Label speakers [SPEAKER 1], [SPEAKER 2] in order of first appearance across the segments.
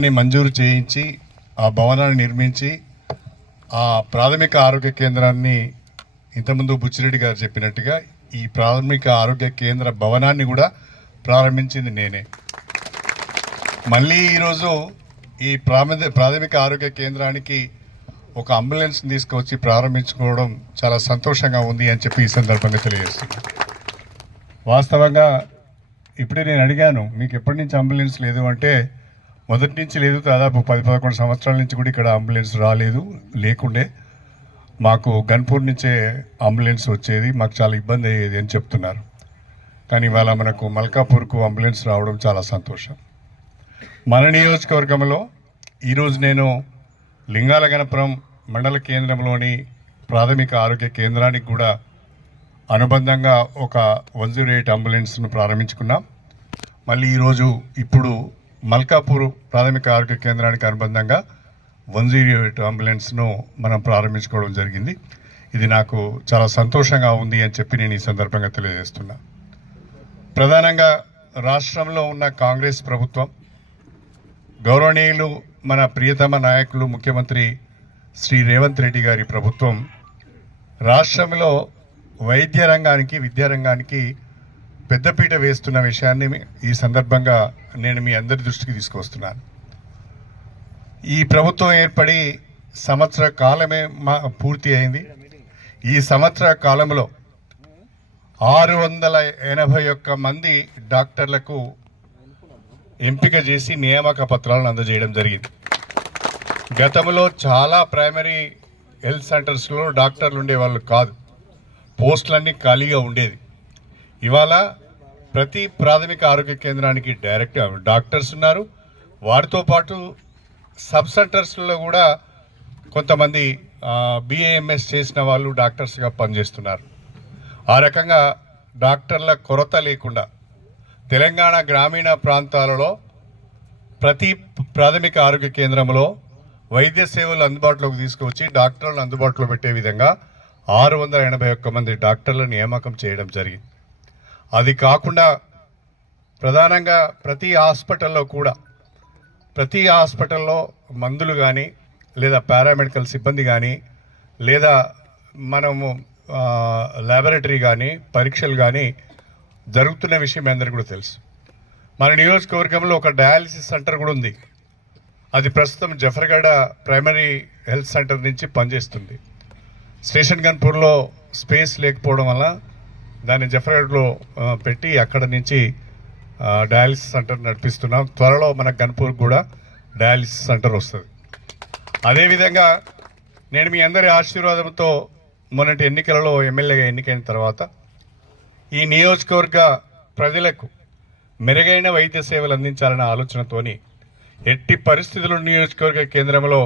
[SPEAKER 1] మంజూరు చేయించి ఆ భవనాన్ని నిర్మించి ఆ ప్రాథమిక ఆరోగ్య కేంద్రాన్ని ఇంతకుముందు బుచ్చిరెడ్డి గారు చెప్పినట్టుగా ఈ ప్రాథమిక ఆరోగ్య కేంద్ర భవనాన్ని కూడా ప్రారంభించింది నేనే. మళ్ళీ ఈరోజు ఈ ప్రాథమిక ఆరోగ్య కేంద్రానికి ఒక అంబులెన్స్ తీసుకువచ్చి ప్రారంభించుకోవడం చాలా సంతోషంగా ఉంది అని చెప్పి ఈ సందర్భంగా తెలియజేస్తున్నాను వాస్తవంగా ఇప్పుడే నేను అడిగాను మీకు ఎప్పటి నుంచి అంబులెన్స్ లేదు అంటే మొదటి నుంచి లేదు దాదాపు పది పదకొండు సంవత్సరాల నుంచి కూడా ఇక్కడ అంబులెన్స్ రాలేదు లేకుండే. మాకు గన్పూర్ నుంచే అంబులెన్స్ వచ్చేది మాకు చాలా ఇబ్బంది అయ్యేది అని చెప్తున్నారు. కానీ ఇవాళ మనకు మల్కాపూర్కు అంబులెన్స్ రావడం చాలా సంతోషం. మన నియోజకవర్గంలో ఈరోజు నేను లింగాల గణపురం మండల కేంద్రంలోని ప్రాథమిక ఆరోగ్య కేంద్రానికి కూడా అనుబంధంగా ఒక వన్ జీరో ఎయిట్ అంబులెన్స్ను ప్రారంభించుకున్నాం. మళ్ళీ ఈరోజు ఇప్పుడు మల్కాపూర్ ప్రాథమిక ఆరోగ్య కేంద్రానికి అనుబంధంగా వన్ జీరో ఎయిట్ అంబులెన్స్ను మనం ప్రారంభించుకోవడం జరిగింది. ఇది నాకు చాలా సంతోషంగా ఉంది అని చెప్పి నేను ఈ సందర్భంగా తెలియజేస్తున్నా. ప్రధానంగా రాష్ట్రంలో ఉన్న కాంగ్రెస్ ప్రభుత్వం గౌరవనీయులు మన ప్రియతమ నాయకులు ముఖ్యమంత్రి శ్రీ రేవంత్ రెడ్డి గారి ప్రభుత్వం రాష్ట్రంలో వైద్య రంగానికి విద్యారంగానికి పెద్దపీట వేస్తున్న విషయాన్ని ఈ సందర్భంగా నేను మీ అందరి దృష్టికి తీసుకొస్తున్నాను ఈ ప్రభుత్వం ఏర్పడి సంవత్సర కాలమే మా పూర్తి అయింది. ఈ సంవత్సర కాలంలో ఆరు వందల ఎనభై ఒక్క మంది డాక్టర్లకు ఎంపిక చేసి నియామక పత్రాలను అందజేయడం జరిగింది. గతంలో చాలా ప్రైమరీ హెల్త్ సెంటర్స్లో డాక్టర్లు ఉండేవాళ్ళు కాదు. పోస్టులన్నీ ఖాళీగా ఉండేది. ఇవాళ ప్రతి ప్రాథమిక ఆరోగ్య కేంద్రానికి డైరెక్ట్ డాక్టర్స్ ఉన్నారు. వారితో పాటు సబ్ సెంటర్స్లో కూడా కొంతమంది బిఏఎంఎస్ చేసిన వాళ్ళు డాక్టర్స్గా పనిచేస్తున్నారు. ఆ రకంగా డాక్టర్ల కొరత లేకుండా తెలంగాణ గ్రామీణ ప్రాంతాలలో ప్రతి ప్రాథమిక ఆరోగ్య కేంద్రంలో వైద్య సేవలు అందుబాటులోకి తీసుకువచ్చి డాక్టర్లను అందుబాటులో పెట్టే విధంగా ఆరు వందల ఎనభై ఒక్క మంది డాక్టర్ల నియామకం చేయడం జరిగింది. అది కాకుండా ప్రధానంగా ప్రతి హాస్పిటల్లో కూడా ప్రతి హాస్పిటల్లో మందులు కానీ లేదా పారామెడికల్ సిబ్బంది కానీ లేదా మనము ల్యాబొరేటరీ కానీ పరీక్షలు కానీ జరుగుతున్న విషయం మీ అందరికీ కూడా తెలుసు. మన నియోజకవర్గంలో ఒక డయాలసిస్ సెంటర్ కూడా ఉంది. అది ప్రస్తుతం జఫర్గఢ ప్రైమరీ హెల్త్ సెంటర్ నుంచి పనిచేస్తుంది. స్టేషన్ గన్పూర్లో స్పేస్ లేకపోవడం వల్ల దాన్ని జఫర్గఢ్లో పెట్టి అక్కడ నుంచి డయాలిసిస్ సెంటర్ నడిపిస్తున్నాం. త్వరలో మన గన్పూర్ కూడా డయాలిసిస్ సెంటర్ వస్తుంది. అదేవిధంగా నేను మీ అందరి ఆశీర్వాదంతో మొన్నటి ఎన్నికలలో ఎమ్మెల్యేగా ఎన్నికైన తర్వాత ఈ నియోజకవర్గ ప్రజలకు మెరుగైన వైద్య సేవలు అందించాలనే ఆలోచనతోని ఎట్టి పరిస్థితుల్లో నియోజకవర్గ కేంద్రంలో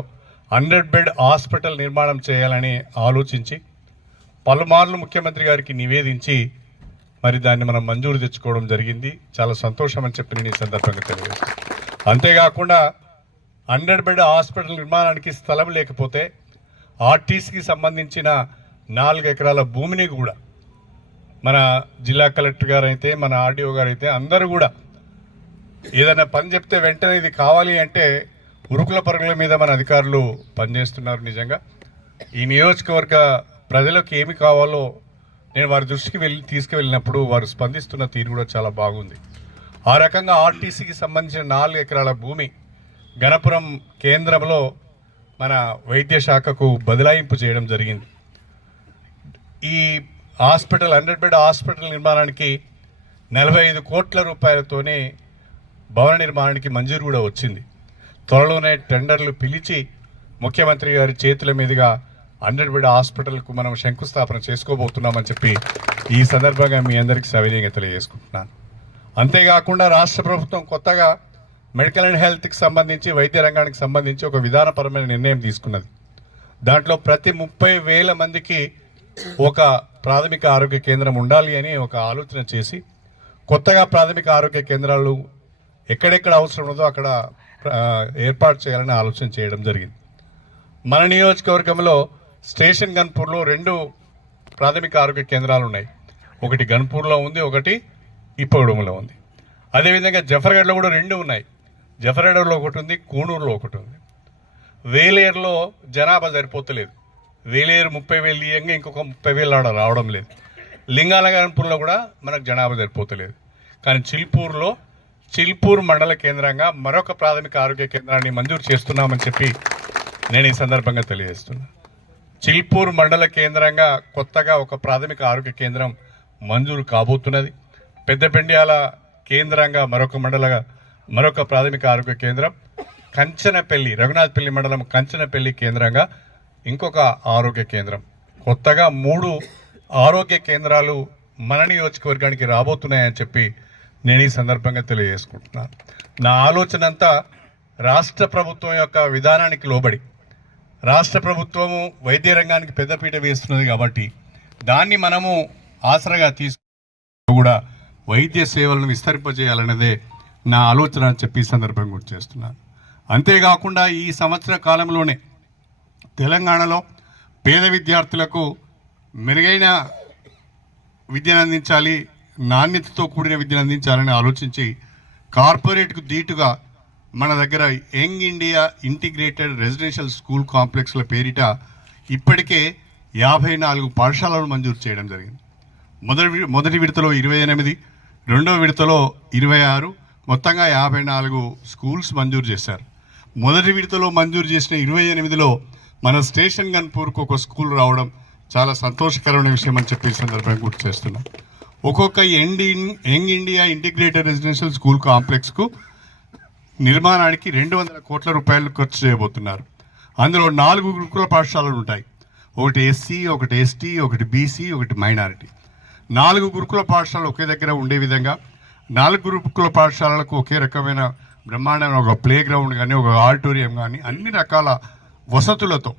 [SPEAKER 1] హండ్రెడ్ బెడ్ హాస్పిటల్ నిర్మాణం చేయాలని ఆలోచించి పలుమార్లు ముఖ్యమంత్రి గారికి నివేదించి మరి దాన్ని మనం మంజూరు తెచ్చుకోవడం జరిగింది. చాలా సంతోషం అని చెప్పి నేను ఈ సందర్భంగా తెలియజేస్తాను అంతేకాకుండా హండ్రెడ్ బెడ్ హాస్పిటల్ నిర్మాణానికి స్థలం లేకపోతే ఆర్టీసీకి సంబంధించిన నాలుగు ఎకరాల భూమిని కూడా మన జిల్లా కలెక్టర్ గారు అయితే మన ఆర్డీఓ గారు అయితే అందరూ కూడా ఏదైనా పని చెప్తే వెంటనే ఇది కావాలి అంటే ఉరుకుల పరుగుల మీద మన అధికారులు పనిచేస్తున్నారు నిజంగా. ఈ నియోజకవర్గ ప్రజలకు ఏమి కావాలో నేను వారి దృష్టికి వెళ్ళి తీసుకువెళ్ళినప్పుడు వారు స్పందిస్తున్న తీరు కూడా చాలా బాగుంది. ఆ రకంగా ఆర్టీసీకి సంబంధించిన నాలుగు ఎకరాల భూమి గణపురం కేంద్రంలో మన వైద్య శాఖకు బదలాయింపు చేయడం జరిగింది. ఈ హాస్పిటల్ హండ్రెడ్ బెడ్ హాస్పిటల్ నిర్మాణానికి నలభై ఐదు కోట్ల రూపాయలతోనే భవన నిర్మాణానికి మంజూరు కూడా వచ్చింది. త్వరలోనే టెండర్లు పిలిచి ముఖ్యమంత్రి గారి చేతుల మీదుగా హండ్రెడ్ బెడ్ హాస్పిటల్కు మనం శంకుస్థాపన చేసుకోబోతున్నామని చెప్పి ఈ సందర్భంగా మీ అందరికీ సవినీయంగా తెలియజేసుకుంటున్నాను. అంతేకాకుండా రాష్ట్ర ప్రభుత్వం కొత్తగా మెడికల్ అండ్ హెల్త్కి సంబంధించి వైద్య రంగానికి సంబంధించి ఒక విధానపరమైన నిర్ణయం తీసుకున్నది. దాంట్లో ప్రతి ముప్పై వేల మందికి ఒక ప్రాథమిక ఆరోగ్య కేంద్రం ఉండాలి అని ఒక ఆలోచన చేసి కొత్తగా ప్రాథమిక ఆరోగ్య కేంద్రాలు ఎక్కడెక్కడ అవసరం ఉందో అక్కడ ఏర్పాటు చేయాలని ఆలోచన చేయడం జరిగింది. మన నియోజకవర్గంలో స్టేషన్ గన్పూర్లో రెండు ప్రాథమిక ఆరోగ్య కేంద్రాలు ఉన్నాయి. ఒకటి గన్పూర్లో ఉంది ఒకటి ఇప్పగడుములో ఉంది. అదేవిధంగా జఫర్గఢ్లో కూడా రెండు ఉన్నాయి. జఫర్గఢ్లో ఒకటి ఉంది కూనూరులో ఒకటి ఉంది. వేలేరులో జనాభా సరిపోతలేదు. వేలేరు ముప్పై వేలు ఇయ్యంగా ఇంకొక ముప్పై వేలు ఆడ రావడం లేదు. లింగాలగన్పూర్లో కూడా మనకు జనాభా సరిపోతలేదు. కానీ చిల్పూర్లో చిల్పూర్ మండల కేంద్రంగా మరొక ప్రాథమిక ఆరోగ్య కేంద్రాన్ని మంజూరు చేస్తున్నామని చెప్పి నేను ఈ సందర్భంగా తెలియజేస్తున్నాను చిల్పూర్ మండల కేంద్రంగా కొత్తగా ఒక ప్రాథమిక ఆరోగ్య కేంద్రం మంజూరు కాబోతున్నది. పెద్దపెండ్యాల కేంద్రంగా మరొక మండల మరొక ప్రాథమిక ఆరోగ్య కేంద్రం కంచనపల్లి రఘునాథపల్లి మండలం కంచనపల్లి కేంద్రంగా ఇంకొక ఆరోగ్య కేంద్రం. కొత్తగా మూడు ఆరోగ్య కేంద్రాలు మన నియోజకవర్గానికి రాబోతున్నాయని చెప్పి నేను ఈ సందర్భంగా తెలియజేసుకుంటున్నాను. నా ఆలోచన అంతా రాష్ట్ర ప్రభుత్వం యొక్క విధానానికి లోబడి రాష్ట్ర ప్రభుత్వము వైద్య రంగానికి పెద్దపీట వేస్తున్నది కాబట్టి దాన్ని మనము ఆసరగా తీసుకు కూడా వైద్య సేవలను విస్తరింపజేయాలన్నదే నా ఆలోచన అని చెప్పి సందర్భం సందర్భంగా గుర్తు చేస్తున్నాను అంతేకాకుండా ఈ సంవత్సర కాలంలోనే తెలంగాణలో పేద విద్యార్థులకు మెరుగైన విద్యను అందించాలి నాణ్యతతో కూడిన విద్యను అందించాలని ఆలోచించి కార్పొరేట్కు ధీటుగా మన దగ్గర young India integrated residential school కాంప్లెక్స్ల పేరిట ఇప్పటికే యాభై నాలుగు పాఠశాలను మంజూరు చేయడం జరిగింది. మొదటి మొదటి విడతలో ఇరవై ఎనిమిది రెండవ విడతలో ఇరవై ఆరు మొత్తంగా యాభై నాలుగు స్కూల్స్ మంజూరు చేశారు. మొదటి విడతలో మంజూరు చేసిన ఇరవై ఎనిమిదిలో మన స్టేషన్ గన్పూర్కు ఒక స్కూల్ రావడం చాలా సంతోషకరమైన విషయం అని చెప్పి సందర్భంగా గుర్తు చేస్తున్నాం. ఒక్కొక్క ఎండి young India integrated residential school కాంప్లెక్స్కు నిర్మాణానికి రెండు వందల కోట్ల రూపాయలు ఖర్చు చేయబోతున్నారు. అందులో నాలుగు గురుకుల పాఠశాలలు ఉంటాయి. ఒకటి ఎస్సీ ఒకటి ఎస్టీ ఒకటి బీసీ ఒకటి మైనారిటీ. నాలుగు గురుకుల పాఠశాలలు ఒకే దగ్గర ఉండే విధంగా నాలుగు గురుకుల పాఠశాలలకు ఒకే రకమైన బ్రహ్మాండమైన ఒక ప్లే గ్రౌండ్ కానీ ఒక ఆడిటోరియం కానీ అన్ని రకాల వసతులతో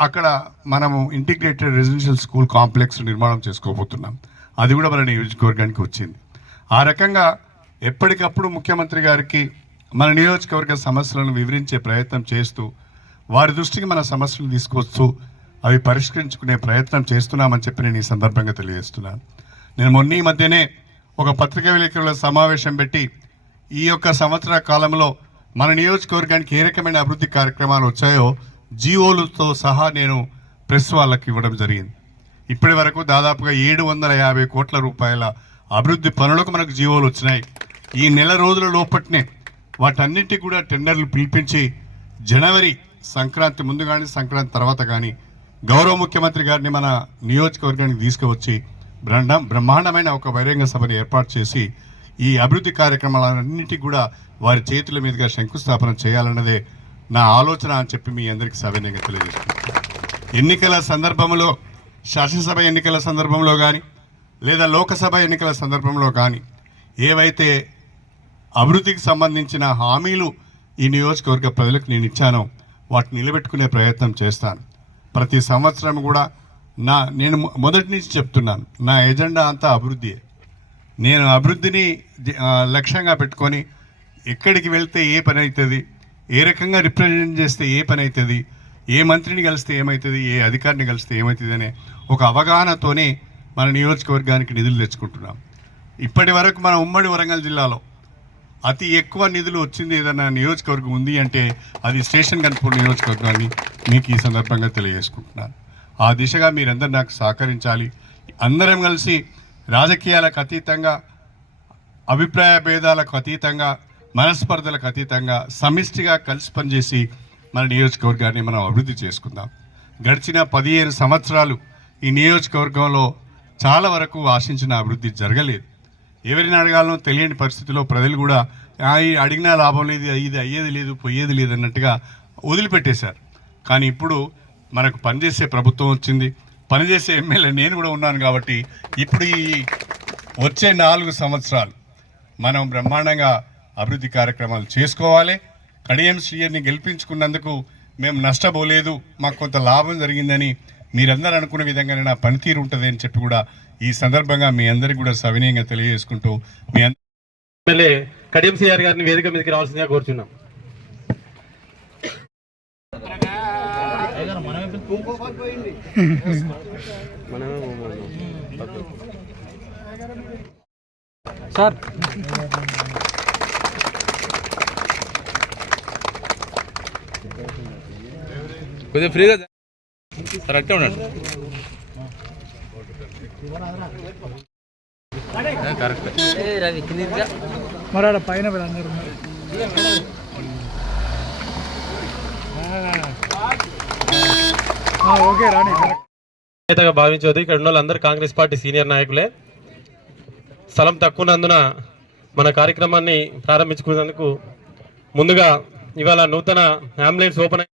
[SPEAKER 1] అక్కడ మనము ఇంటిగ్రేటెడ్ రెసిడెన్షియల్ స్కూల్ కాంప్లెక్స్ నిర్మాణం చేసుకోబోతున్నాం. అది కూడా మన నియోజకవర్గానికి వచ్చింది. ఆ రకంగా ఎప్పటికప్పుడు ముఖ్యమంత్రి గారికి మన నియోజకవర్గ సమస్యలను వివరించే ప్రయత్నం చేస్తూ వారి దృష్టికి మన సమస్యలు తీసుకొస్తూ అవి పరిష్కరించుకునే ప్రయత్నం చేస్తున్నామని చెప్పి నేను ఈ సందర్భంగా తెలియజేస్తున్నాను. నేను మొన్న ఈ మధ్యనే ఒక పత్రికా విలేకరుల సమావేశం పెట్టి ఈ యొక్క సంవత్సర కాలంలో మన నియోజకవర్గానికి ఏ రకమైన అభివృద్ధి కార్యక్రమాలు వచ్చాయో జీవోలతో సహా నేను ప్రెస్ వాళ్ళకి ఇవ్వడం జరిగింది. ఇప్పటి వరకు దాదాపుగా ఏడు వందల యాభై కోట్ల రూపాయల అభివృద్ధి పనులకు మనకు జీవోలు వచ్చినాయి. ఈ నెల రోజుల లోపట్నే వాటన్నిటికి కూడా టెండర్లు పిలిపించి జనవరి సంక్రాంతి ముందు కానీ సంక్రాంతి తర్వాత కానీ గౌరవ ముఖ్యమంత్రి గారిని మన నియోజకవర్గానికి తీసుకువచ్చి బ్రహ్మ బ్రహ్మాండమైన ఒక బహిరంగ సభను ఏర్పాటు చేసి ఈ అభివృద్ధి కార్యక్రమాలన్నింటికి కూడా వారి చేతుల మీదుగా శంకుస్థాపన చేయాలన్నదే నా ఆలోచన అని చెప్పి మీ అందరికీ సవినయంగా తెలియజేస్తున్నాను. ఎన్నికల సందర్భంలో శాసనసభ ఎన్నికల సందర్భంలో కానీ లేదా లోకసభ ఎన్నికల సందర్భంలో కానీ ఏవైతే అభివృద్ధికి సంబంధించిన హామీలు ఈ నియోజకవర్గ ప్రజలకు నేను ఇచ్చాను. వాటిని నిలబెట్టుకునే ప్రయత్నం చేస్తాను. ప్రతి సంవత్సరం కూడా నా నేను మొదటి నుంచి చెప్తున్నాను. నా ఎజెండా అంతా అభివృద్ధియే. నేను అభివృద్ధిని లక్ష్యంగా పెట్టుకొని ఎక్కడికి వెళ్తే ఏ పని అవుతుంది ఏ రకంగా రిప్రజెంట్ చేస్తే ఏ పని అవుతుంది ఏ మంత్రిని కలిస్తే ఏమవుతుంది ఏ అధికారిని కలిస్తే ఏమవుతుంది అనే ఒక అవగాహనతోనే మన నియోజకవర్గానికి నిధులు తెచ్చుకుంటున్నాం. ఇప్పటి వరకు మన ఉమ్మడి వరంగల్ జిల్లాలో అతి ఎక్కువ నిధులు వచ్చింది ఏదైనా నియోజకవర్గం ఉంది అంటే అది స్టేషన్ కన్పూర్ నియోజకవర్గాన్ని మీకు ఈ సందర్భంగా తెలియజేసుకుంటున్నాను. ఆ దిశగా మీరందరూ నాకు సహకరించాలి. అందరం కలిసి రాజకీయాలకు అతీతంగా అభిప్రాయ భేదాలకు అతీతంగా మనస్పర్ధలకు అతీతంగా సమిష్టిగా కలిసి పనిచేసి మన నియోజకవర్గాన్ని మనం అభివృద్ధి చేసుకుందాం. గడిచిన పదిహేను సంవత్సరాలు ఈ నియోజకవర్గంలో చాలా వరకు ఆశించిన అభివృద్ధి జరగలేదు. ఎవరిని అడగాలనో తెలియని పరిస్థితిలో ప్రజలు కూడా అడిగినా లాభం లేదు ఇది అయ్యేది లేదు పోయేది లేదు అన్నట్టుగా వదిలిపెట్టేశారు. కానీ ఇప్పుడు మనకు పనిచేసే ప్రభుత్వం వచ్చింది. పనిచేసే ఎమ్మెల్యే నేను కూడా ఉన్నాను కాబట్టి ఇప్పుడు ఈ వచ్చే నాలుగు సంవత్సరాలు మనం బ్రహ్మాండంగా అభివృద్ధి కార్యక్రమాలు చేసుకోవాలి. కడియం శ్రీయర్ని గెలిపించుకున్నందుకు మేము నష్టపోలేదు మాకు కొంత లాభం జరిగిందని మీరందరూ అనుకున్న విధంగానే నా పనితీరు ఉంటుంది అని చెప్పి కూడా ఈ సందర్భంగా మీ అందరికి కూడా సవినీయంగా తెలియజేసుకుంటూ మీ
[SPEAKER 2] ఎమ్మెల్యే కడియం సిఆర్ గారిని వేదిక మీదకి రావాల్సిందిగా కోరుచున్నాం.
[SPEAKER 3] సార్. కొద్దిగా ఫ్రీగా కరెక్టే ఉండండి. కరెక్ట్.
[SPEAKER 4] మరి ఆడ పైన ఓకే రాని.
[SPEAKER 2] నేతగా భావించవద్దు ఇక్కడ ఉన్న వాళ్ళందరూ కాంగ్రెస్ పార్టీ సీనియర్ నాయకులే. స్థలం తక్కువనందున మన కార్యక్రమాన్ని ప్రారంభించుకున్నందుకు ముందుగా ఇవాళ నూతన అంబులెన్స్ ఓపెన్